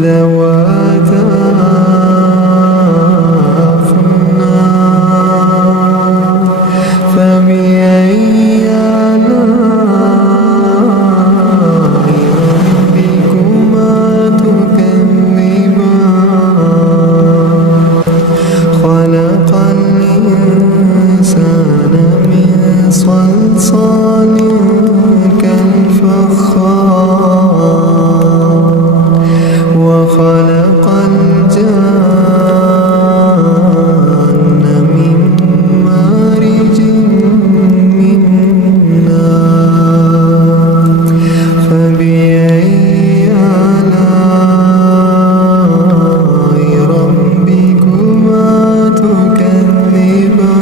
ذواتا أفنان فبأي آلاء ربكما تكذبان خلق الإنسان من صلصال كالفخار وخلق الجان من مارج من نار فبأي آلاء ربكما تكذبان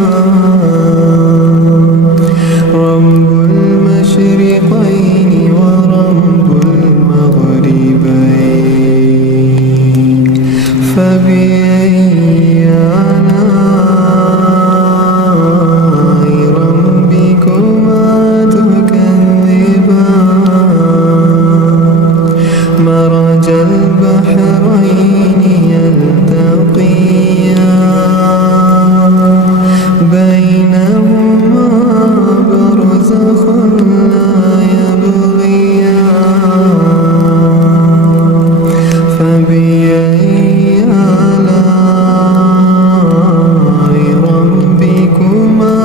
رب المشرقين ورب المغربين فبأي آلاء ربكما تكذبان مرج البحرين يلتقيان بينهما برزخ لا يبغيان فبأي آلاء ربكما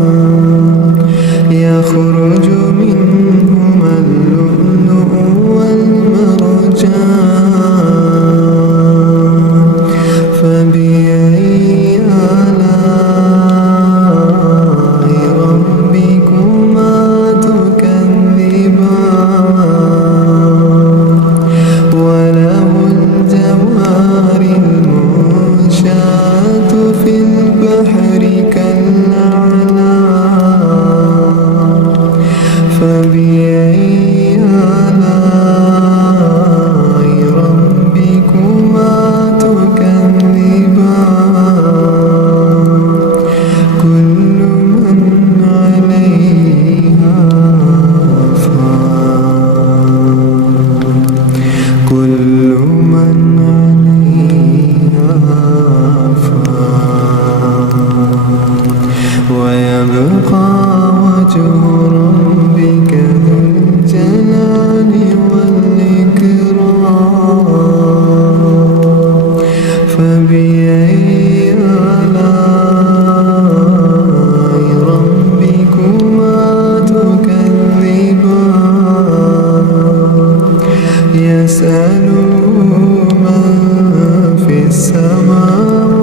تكذبان يخرج منهما اللؤلؤ والمرجان فبأي آلاء ربكما تكذبان وله الجوار المنشآت في البحر كالأعلام فبأي آلاء ربكما تكذبان كل من عليها فان كل من عليها فان ويبقى وجه ربك ذو الجلال والإكرام فبأي آلاء ربكما تكذبان يسأله من في السماوات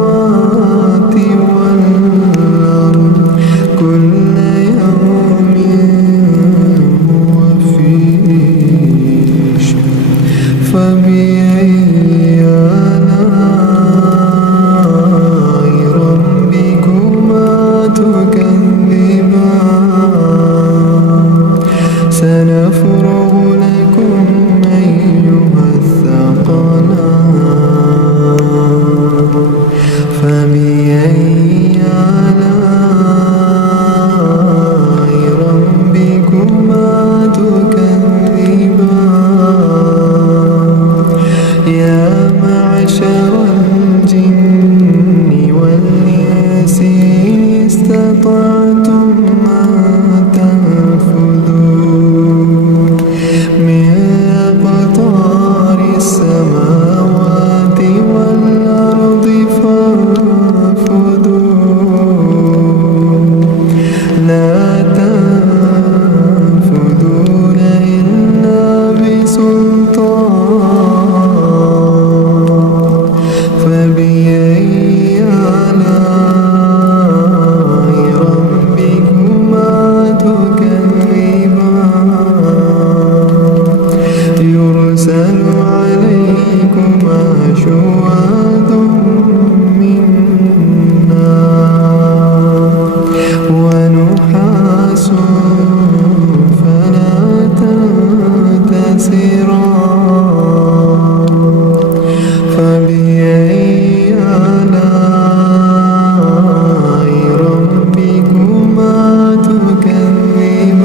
والأرض كل يوم هو في شأن فبأي آلاء ربكما تكذبان سنفرغ لكم أيها الثقلان فبأي آلاء ربكما تكذبان يا معشر الجن والإنس إن استطعتم أن تنفذوا من أقطار السماوات والأرض فانفذوا لا تنفذون إلا بسلطان فبأي آلاء ربكما تكذبان يرسل عليكما شواظ من نار ونحاس فلا تنتصران فبأي آلاء ربكما تكذبان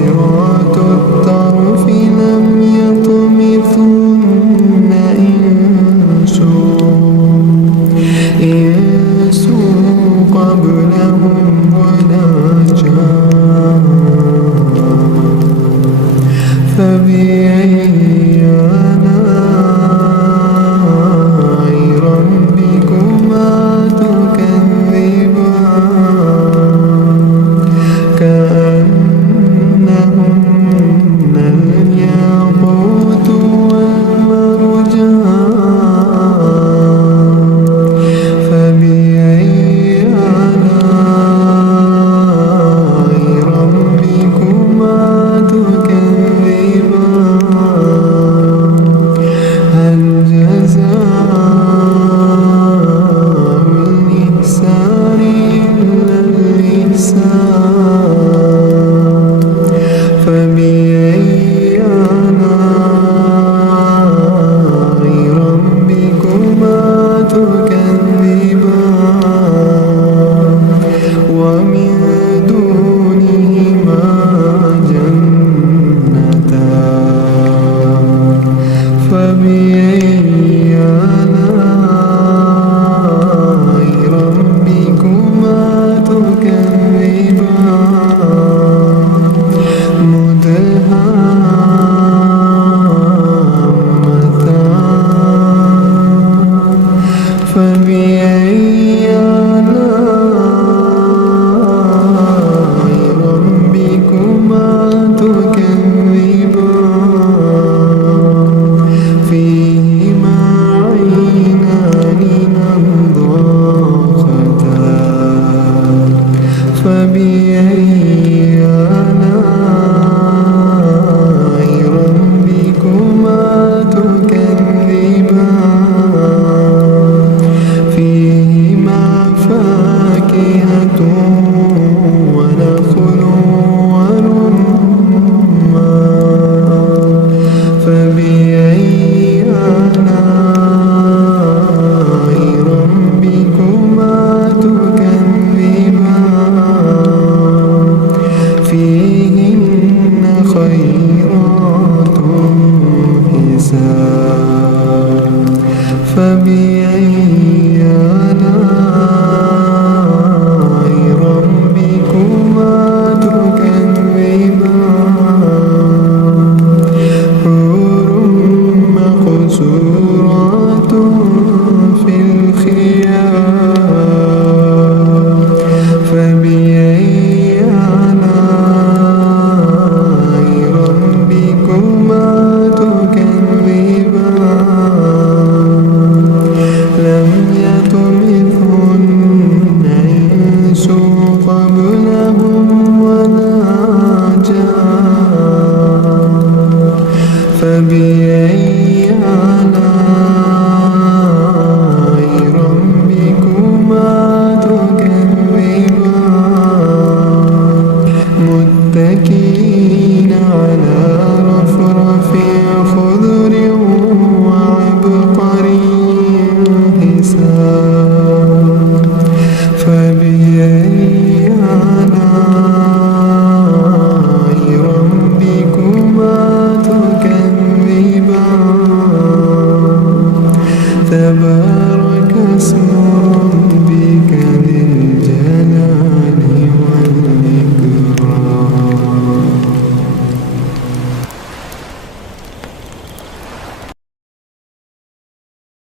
خيرا